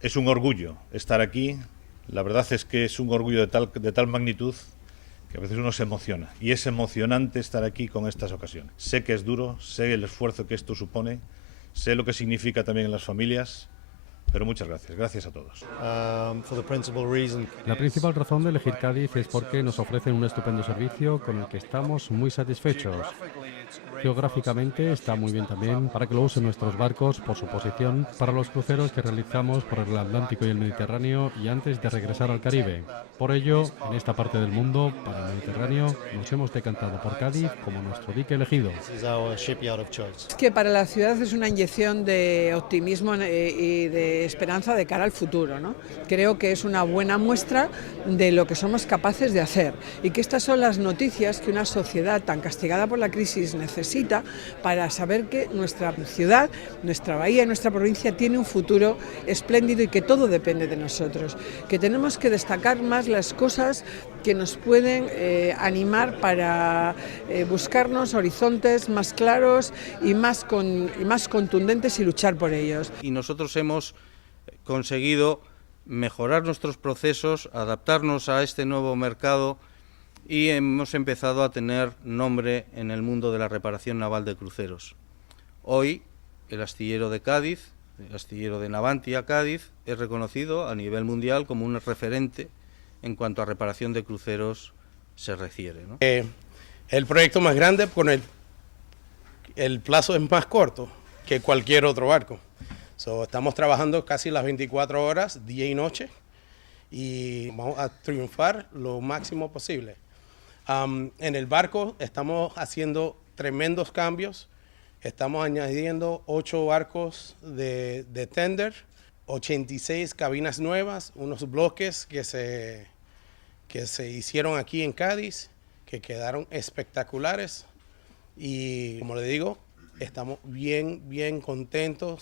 Es un orgullo estar aquí. La verdad es que es un orgullo de tal magnitud que a veces uno se emociona. Y es emocionante estar aquí con estas ocasiones. Sé que es duro, sé el esfuerzo que esto supone, sé lo que significa también en las familias, pero muchas gracias. Gracias a todos. La principal razón de elegir Cádiz es porque nos ofrecen un estupendo servicio con el que estamos muy satisfechos. Geográficamente está muy bien también para que lo usen nuestros barcos por su posición para los cruceros que realizamos por el Atlántico y el Mediterráneo y antes de regresar al Caribe. Por ello, en esta parte del mundo, para el Mediterráneo, nos hemos decantado por Cádiz como nuestro dique elegido. Es que para la ciudad es una inyección de optimismo y de esperanza de cara al futuro, ¿no? Creo que es una buena muestra de lo que somos capaces de hacer y que estas son las noticias que una sociedad tan castigada por la crisis necesita para saber que nuestra ciudad, nuestra bahía y nuestra provincia tiene un futuro espléndido y que todo depende de nosotros, que tenemos que destacar más las cosas que nos pueden animar para buscarnos horizontes más claros y más contundentes y luchar por ellos. Y nosotros hemos conseguido mejorar nuestros procesos, adaptarnos a este nuevo mercado y hemos empezado a tener nombre en el mundo de la reparación naval de cruceros. Hoy el astillero de Cádiz, el astillero de Navantia Cádiz, es reconocido a nivel mundial como un referente en cuanto a reparación de cruceros se refiere, ¿no? El proyecto más grande con el plazo es más corto que cualquier otro barco. Estamos trabajando casi las 24 horas, día y noche, y vamos a triunfar lo máximo posible. En el barco estamos haciendo tremendos cambios. Estamos añadiendo 8 barcos de tender, 86 cabinas nuevas, unos bloques que se hicieron aquí en Cádiz, que quedaron espectaculares. Y como le digo, estamos bien contentos.